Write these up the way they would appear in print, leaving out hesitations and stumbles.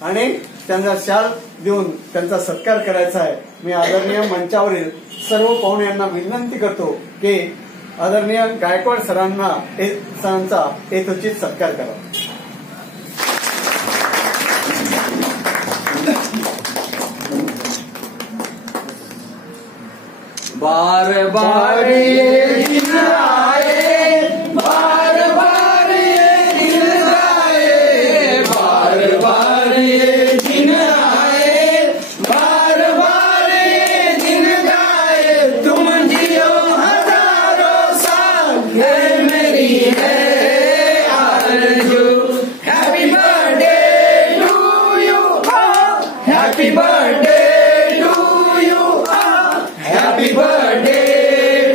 आणि त्यांना शाल देऊन त्यांचा सत्कार करायचा आहे। मी आदरणीय मंचावरील सर्व पाहुण्यांना विनंती करतो की आदरणीय गायकवाड सरांचा यथोचित सत्कार करा। बार बार ये दिन आए, बार बार ये दिन आए, बार बार ये दिन आए, बार बार ये दिन आए। तुम जियो हजारों साल, है मेरी है आरज़ू। Happy birthday to you, happy birthday to you, happy birthday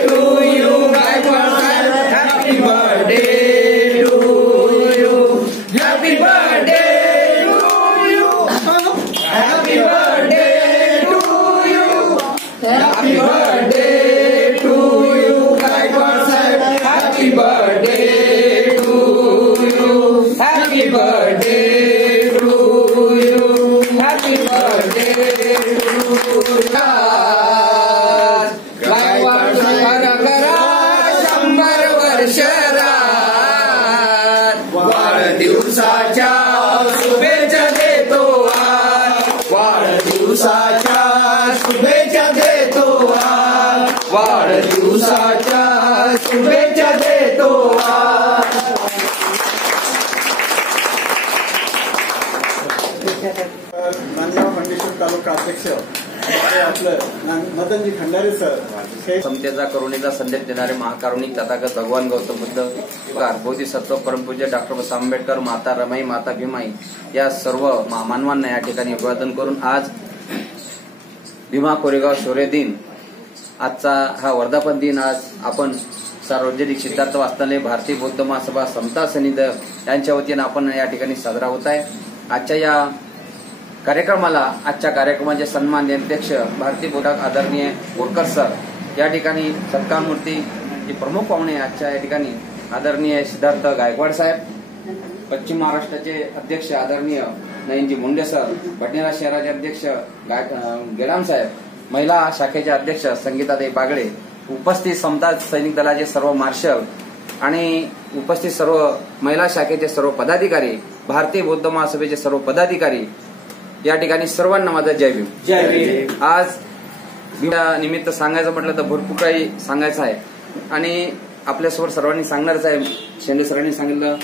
to you Gaikwad साहेब, happy birthday to you, happy birthday to you, happy birthday to you, happy birthday to you Gaikwad साहेब, happy birthday to you, happy birthday to you, happy birthday to you. वाढदिवसाच्या शुभेच्छा देतो आज, वाढदिवसाच्या शुभेच्छा देतो आज, वाढदिवसाच्या शुभेच्छा देतो आज। नांदगाव खंडेश्वर तालुका अध्यक्ष आपलं मदनजी खंडारे सर, समतेचा करुणेचा संदेश देणारे महाकारुणिक तथागत भगवान गौतम बुद्ध, बोधिसत्व परमपूज्य डॉक्टर बाबासाहेब आंबेडकर, माता रमाई, माता भीमाई या सर्व महामानवांना या ठिकाणी अभिवादन करून आज भीमा कोरेगाव शौर्य दिन, आजचा हा वर्धापन दिन आज आपण सार्वजनिक सिद्धार्थ वाचनालय, भारतीय बौद्ध महासभा, समता सनिध यांच्या वतीनं आपण या ठिकाणी साजरा होत आहे। आजच्या या कार्यक्रमाला, आजच्या कार्यक्रमाचे सन्माननीय अध्यक्ष भारतीय बौद्ध आदरणीय बोरकर सर या ठिकाणी सत्कार मूर्ती जे प्रमुख पाहुणे आजच्या या ठिकाणी आदरणीय सिद्धार्थ गायकवाड साहेब, पश्चिम महाराष्ट्राचे अध्यक्ष आदरणीय नयनजी मुंडे सर, भटनेरा शहराचे अध्यक्ष गेडाम साहेब, महिला शाखेचे अध्यक्ष संगीताताई बागळे, उपस्थित समता सैनिक दलाचे सर्व मार्शल आणि उपस्थित सर्व महिला शाखेचे सर्व पदाधिकारी, भारतीय बौद्ध महासभेचे सर्व पदाधिकारी या ठिकाणी सर्वांना माझा जय भीम। जय भीम। आज निमित्त सांगायचं म्हटलं तर भरपूर काही सांगायचं आहे आणि आपल्यासमोर सर्वांनी सांगणारच आहे। शेंडे सरांनी सांगितलं,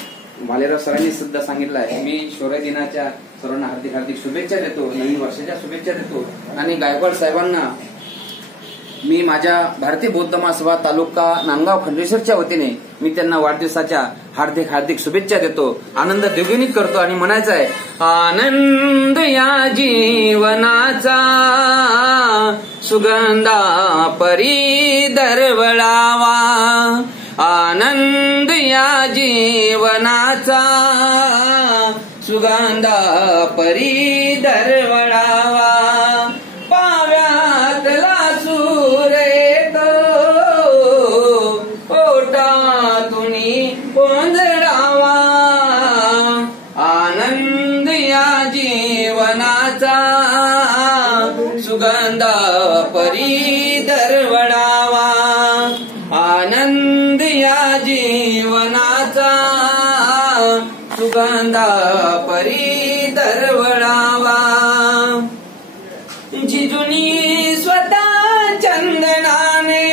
भालेराव सरांनी सुद्धा सांगितलं आहे। मी शौर्य दिनाच्या सर्वांना हार्दिक हार्दिक शुभेच्छा देतो, नवीन वर्षाच्या शुभेच्छा देतो आणि गायकवाड साहेबांना मी माझ्या भारतीय बौद्ध महासभा तालुका नांदगाव खंडेश्वरच्या वतीने मी त्यांना वाढदिवसाच्या हार्दिक हार्दिक शुभेच्छा देतो, आनंद द्विगुणित करतो आणि म्हणायचं आहे, आनंद या जीवनाचा सुगंधा परी दरवळावा, आनंद या जीवनाचा सुगंधा परी दरवळावा, पाव्यातला सूर येतो पोटातुनी पोंजडावा, आनंद या जीवनाचा सुगंधा परी दरवळावा, आनंद या जीवनाचा सुगंधा परी दरवळावा, जिजुनी स्वतः चंदनाने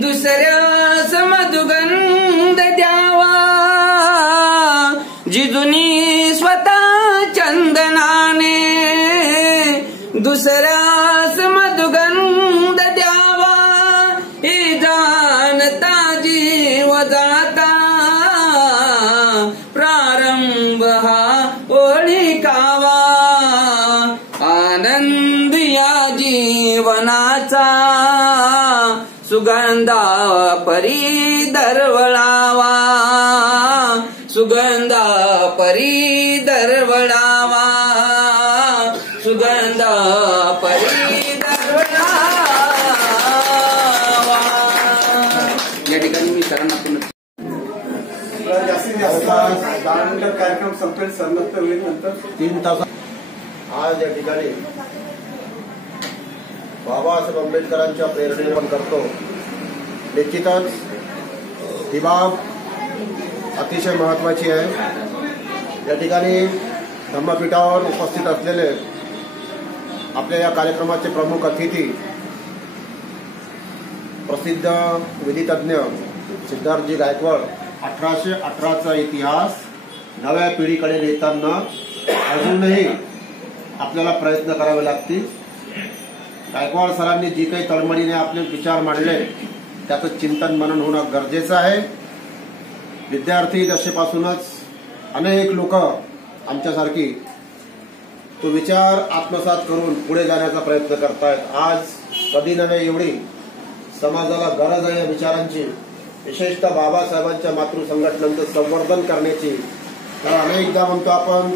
दुसऱ्यास मधुगंध द्यावा, जिजुनी स्वतः चंदनाने दुसऱ्यास मधुगंध द्यावा, हे जानता जीव जाता प्रारंभ हा ओळखावा, आनंद या जीवनाचा सुगंधा परी दरवळावा, सुगंधा परी दरवळावा, सुगंधा परी दरवळावा। या ठिकाणी मी सरांना जास्तीत जास्त 10 मिनिटं कार्यक्रम संपेल समाप्त होईल नंतर 3 तास आज या ठिकाणी बाबासाहेब आंबेडकरांच्या प्रेरणेने आपण करतो. निश्चितच ही बाब अतिशय महत्वाची आहे. या ठिकाणी धम्मपीठावर उपस्थित असलेले आपल्या या कार्यक्रमाचे प्रमुख अतिथी प्रसिद्ध विधितज्ञ सिद्धार्थजी गायकवाड 1818चा इतिहास नव्या पिढीकडे नेताना अजूनही आपल्याला प्रयत्न करावे लागतील. गायकवाड सरांनी जी काही तळमळीने आपले विचार मांडले त्याचं चिंतन मनन होणं गरजेचं आहे. विद्यार्थी दशेपासूनच अनेक लोक आमच्यासारखी तो विचार आत्मसात करून पुढे जाण्याचा प्रयत्न करतायत. आज कधी नव्हे एवढी समाजाला गरज आहे या विचारांची, विशेषतः बाबासाहेबांच्या मातृसंघटनांचं संवर्धन करण्याची. तर अनेकदा म्हणतो आपण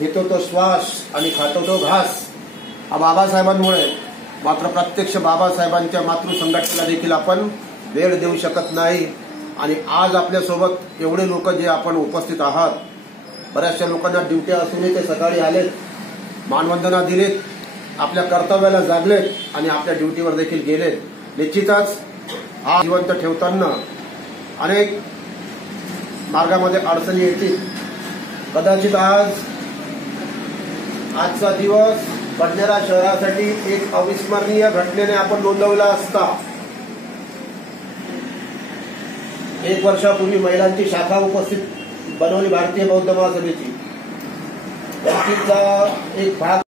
घेतो तो श्वास आणि खातो तो घास, हा बाबासाहेबांमुळे. मात्र प्रत्यक्ष बाबासाहेबांच्या मातृसंघटनेला देखील आपण वेळ देऊ शकत नाही. आणि आज आपल्यासोबत एवढे लोक जे आपण उपस्थित आहात, बऱ्याचशा लोकांना ड्युटी असूनही ते सकाळी आलेत, मानवंदना दिलीत, आपल्या कर्तव्याला जागलेत आणि आपल्या ड्युटीवर देखील गेलेत. निश्चितच हा जिवंत ठेवताना अनेक मार्गामध्ये अडचणी येतील. कदाचित आजचा दिवस बडनेरा शहरासाठी एक अविस्मरणीय घटनेने आपण नोंदवला असता. 1 वर्षापूर्वी महिलांची शाखा उपस्थित बनवली भारतीय बौद्ध महासभेची. त्याचा एक भाग